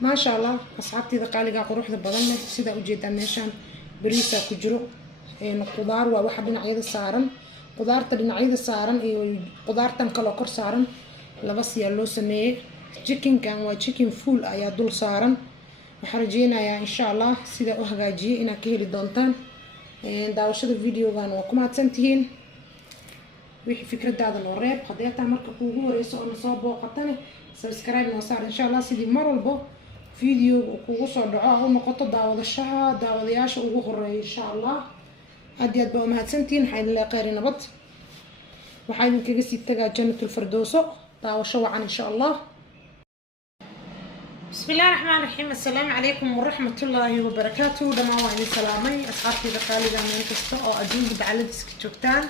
ما شاء الله أصحابتي ذا قالي قروح ذا بدن سيدا وجيدا ميشان بريسا كجرو خضار وواحد دينعيدا سارن qudaarta dhinacyada saaran iyo qudaartan kale kor saaran laba siyaa loo sameeyay chickenkan waa chicken full ayaa dul saaran waxaan rajeynayaa insha Allah sida u hagaajiyay inaad ka heli doontaan daawashada videogan waa ku mahadsantihiin wixii fikradaada noo reeb haddii taa marka kuugu horeyso oo soo booqatane subscribe noo saar insha Allah sidii mar walba video kuugu soo dhaco oo noqoto daawadayaasha ugu horeeya insha Allah هادي أدبا ومهاتسنتين حين الله قيري نبض وحين كيسي تقى جنة الفردوس طاوشوا عن إن شاء الله. بسم الله الرحمن الرحيم. السلام عليكم ورحمة الله وبركاته. دما وعلي سلامي أصحابي ذقالي دامين كستا أو أدين بدعالي ديسكتوكتان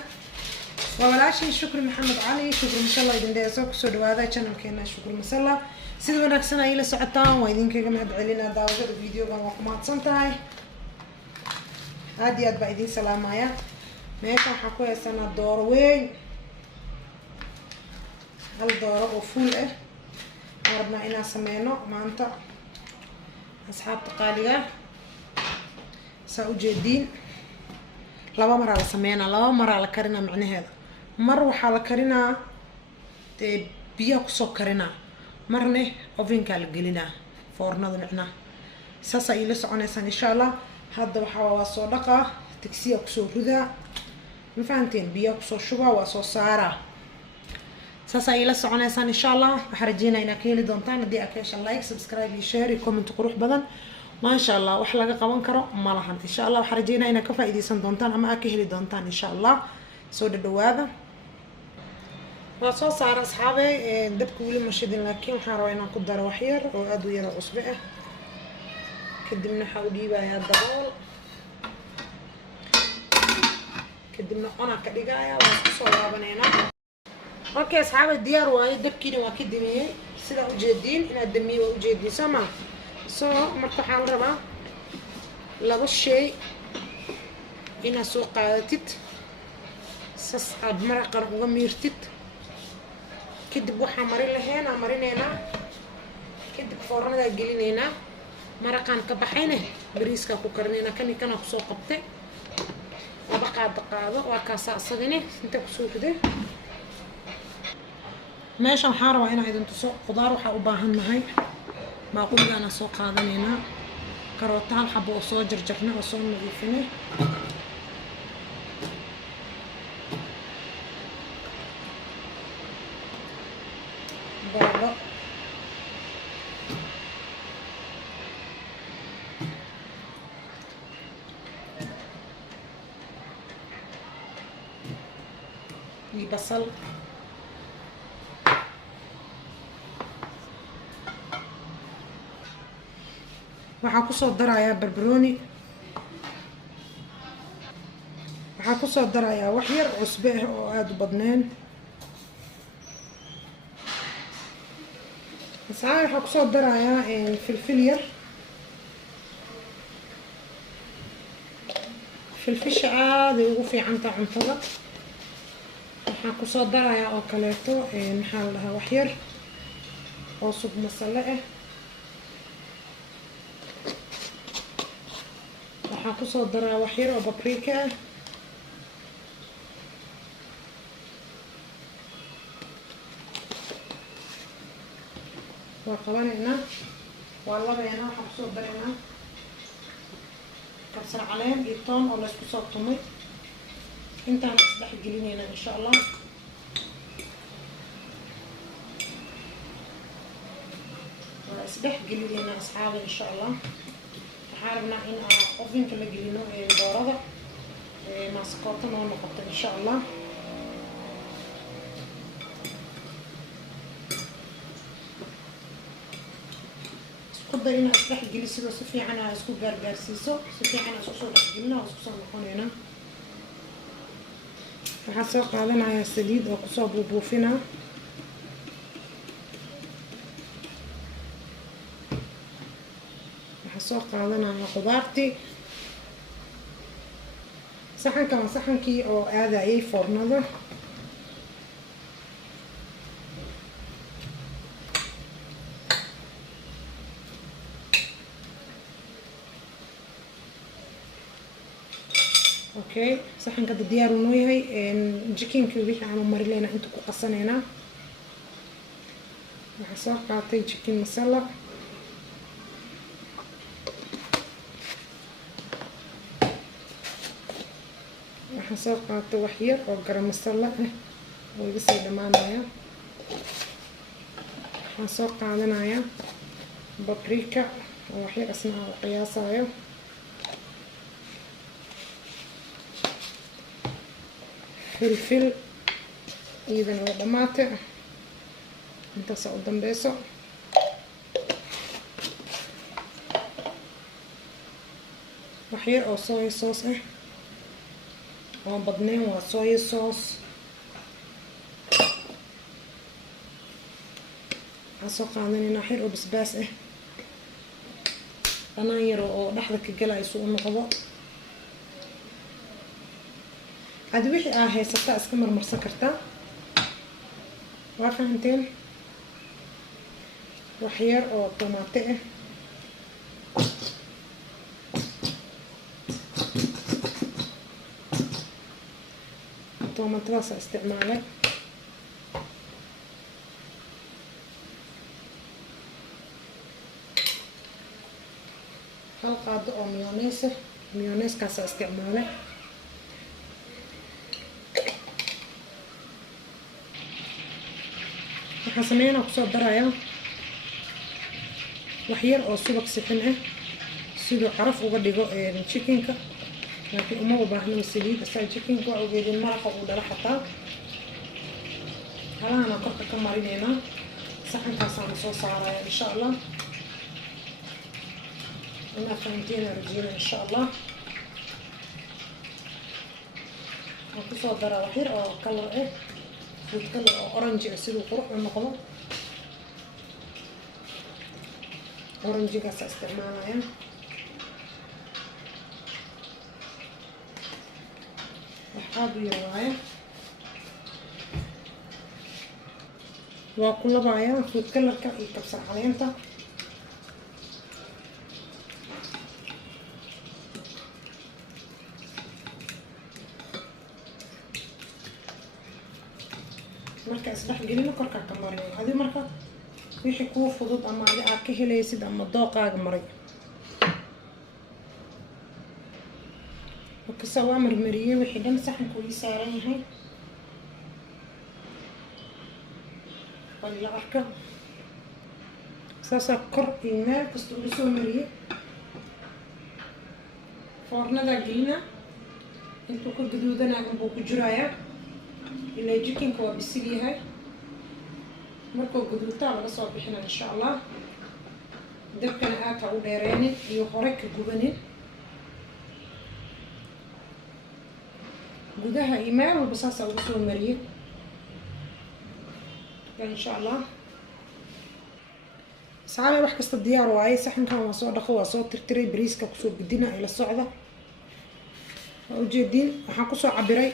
وولاشي شكر محمد علي شكر ما شاء الله إذن ديسوك سودو هذا channel كينا شكر مسلا سيدو وناكسنا إلى سعطان وإذن كيغا مهد علينا داوشة الفيديو كان وقمات سنتاي هادي أدبا إذن سلامايا ميكا حكوية سنة دور وين هل دورة وفول عربنا إنا سمينو ما أنت أصحاب تقالية سأوجدين لابا مرة سمينا لابا مرة كرنا معني هذا مرة وحالة كرنا بيا كسو كرنا مرني أوفين كالقلنا فورنا ضمعنا ساسا إليس عنيسان إن شاء الله هذا وحوا صدقة تكسير كسور هذا مفهمتين بيا كسور شبا وصو سارة ساسا إلى سعنيسان إن شاء الله وحرجينا إنا كيلي دونتان دي أكيش لايك سبسكرايب شير كومنت قروح بدن ما إن شاء الله وحلقة قوان كرو ما لحنت إن شاء الله وحرجينا إنا كفا إدي سن دونتان أما أكيلي دونتان إن شاء الله سود الدوابة وصو سارة أصحابي دبك ولي مشيدين لكن وحاروا إنا قدر وحير وأدو يرى أصبعه كدمنا حاولي بقى الدبول كدمنا أنا كدقايا وصو لابنينا اوكي اصحاب الديار واي دبكيني waa kadimiyay sida u jeedin ina damiyo u jeedin sama soo marka waxaan rabaa laba shay ina soo qaadatid sas aad maraqan uga miirtid kadib waxaan marineena kadib foornada gelineena maraqan ka baxayna bariiska ku karneena kana ku soo qabtay laba qaado waa ka saasagine inta ku soo riday meeshan waxaan rabaa inaan idin tuso qudaar waxaa u baahannahay maaquulgaana soo qaadanaynaa karoota hal xabo oo soo jarjarnay oo soo nadiifinay baradho iyo basal waxaan kusoo darayaa barbarooni waxaan kusoo darayaa wax yar cusbe ah oo aad u badneen waxaan kusoo darayaa filfil yar filfisha aad ay ugu fiicantaa cuntada waxaan kusoo darayaa oo kaleeto maxaa la dhahaa wax yar oo sub masale ah waxaan kusoo daraa wax yar oo paprika ah waa qabanaynaa waa labaynaa waxaan kusoo daraynaa kabsar caleen iyo toon oo laysku soo tumay intaan isdhex gelinaynaa insha Allah waa isdhex gelinaynaa asxaabi insha Allah حاربنا إن أوفين كلا جلينو دورة مع سكوتنا ونقطة إن شاء الله سكوت إن أصلح جلسوا سفي عنا سكوت جار سيسو سفي عنا سوسو جلنا وسوسو نخونينا فحسق علينا يا سديد وقصاب بوفينا soo qaadanaya qudaartii saxankan waa saxankii oo aadayay foornada اوكي صحن قد ديار ونويهي جيكين كبيح عم مريلينا انتو قصنينا وحصل قاطي جيكين مسلا وحصل قاطي وحير او قرم مسلا ويبسي دمانايا حصل قادنايا بابريكا وحير اسمها قياسايا فلفل إذن ودماته انت قدام بيسو وحير او صويا صوص وبضنين وصويا صوص عصو قادنين حير او بسباس قناير او دحدك قلا يسوء النقضة هاد وحي هيستا اسكا مرمرسا كرتا وفهمتين وحير او طماطئ طماطراس استعماله هل قادو او ميونيس كاسا استعماله waxaan sameynaa kusoo darayaa waxyar oo subag sixin sidoo caraf uga dhigo chickenka laakiin uma baahna saliid asaa chickenka waa ogeedin maraqa uu dhala xataa halahana korka ka marineynaa saxankaasaan soo saaraya insha allah inaa fahanteena rajeyna insha allah waan kusoo daraa waxyar oo kalar food color oo orange sidoo qurux u noqdo orange-gaas isticmaalaya waxaad u yahay waa ku labaaya food color-ka iyo kabsar caleenta marka isdhex gelino korka ka mariyo adi marka wixii kuu fudud ama adi aad ka helaysid ama dooqaaga maray markasa waa marmariyey wixii dhan saxanku ii saaran yahay wala arka saasaa kor iyo meel kasta ugu soo mariyey foornadaa gelina intuu ka gaduudanaa unbuu ku jirayaa ilaa jikinka waa bisil yahay markuu gaduutaa laga soo bixina insha allah dabkana aad ha u dheereenin iyo hore ka gubanin gudaha iyo meel walba saasaa ugu soo mariyey insha allah asxaabi wax kasta diyaar waaye saxankan waa soo dhaqo waa soo tirtiray bariiska kusoo gudina ila socda waa ujeediin waxaan kusoo cabiray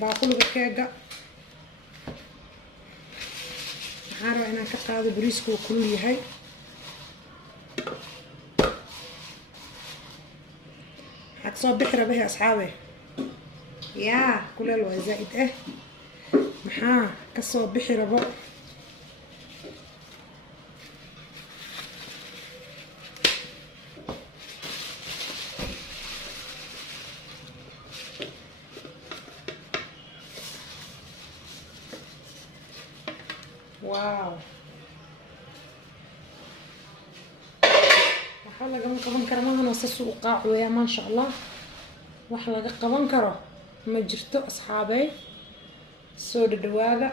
baaquliga keega waxaan rabaa inaan ka qaado bariisku uu kulul yahay waxaa kasoo bixi rabahe asxaabe yaa kuleel waa zaa'id maxaa kasoo bixi rabo واو waxa laga qaban karo maahan soo qaac weeyaa ma sha Allah wax laga qaban karo ma jirto asxaabay soo dhawaada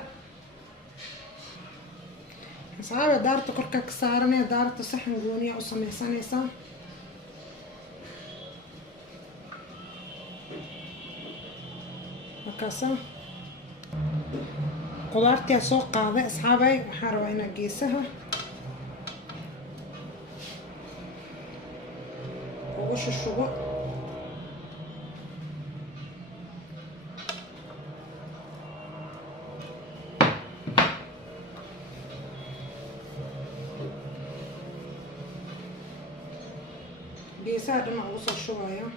asxaabay daarta korka ka saaranay daarta saxan gooniya u sameysanaysa markaas qudaartii soo qaaday asxaabay waxaan rabaa inaan geesaha ugu shushubo geesaha dhan ugu soo shubayo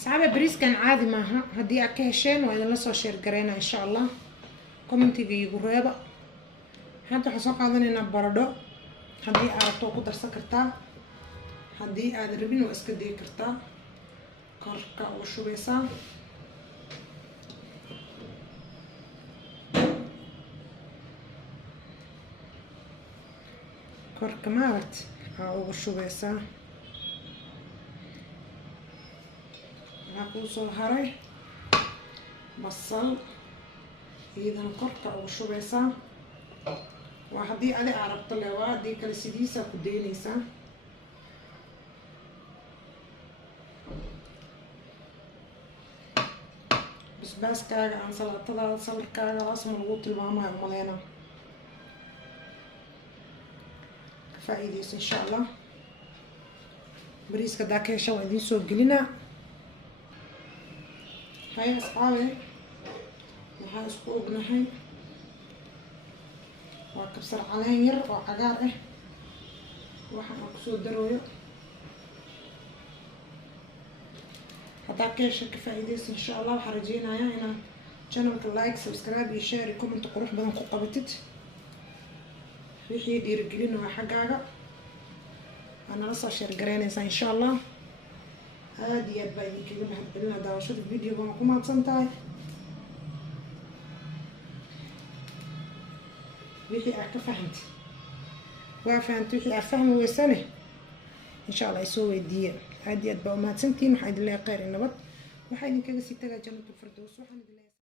أصحابي بريس كان عادي معها هدي أكهشين وإذا لسه شير قرينا إن شاء الله كومنتي بيجوا ريبا حتى حسوق هذا إننا بردو هدي أعرفتو قدر سكرتا هدي أدربين وإسكدي كرتا كركا وشو بيسا كركا مارت وشو بيسا هاكو هاري بصل إذا كركا وشو بيسا وهدي أنا عرفت له وهدي كل سديسة كدينيسا بس كاغا عن سلطة صلر كاغا أصلا الغوط الماما ملينا كفايديس إن شاء الله بريس كدا كيشة وإدين سوق قلنا هاي أصحابي وهاي سقوقنا هاي وكبسر عليه ير وعقار waxaan ku soo darooyo hadaa keesha ka faa'iideyso insha Allah waxaan rajeynayaa inaan channelka like subscribe iyo share iyo comment qurux badan ku qabatid wixii dhiirigelin waa xagaaga ana la soo share gareynaysa insha Allah aad iyo aad baa idinkaga mahadcelinayaa daawashada videoga ku mahadsantahay wixii aad ka fahantay وافهمت وحي أفهم ويسانه إن شاء الله يسوي دي هادي أتبعوا ما تسنتين وحيد الله خير النبض وحيد كذا ستة جنة الفردوس وحيد الله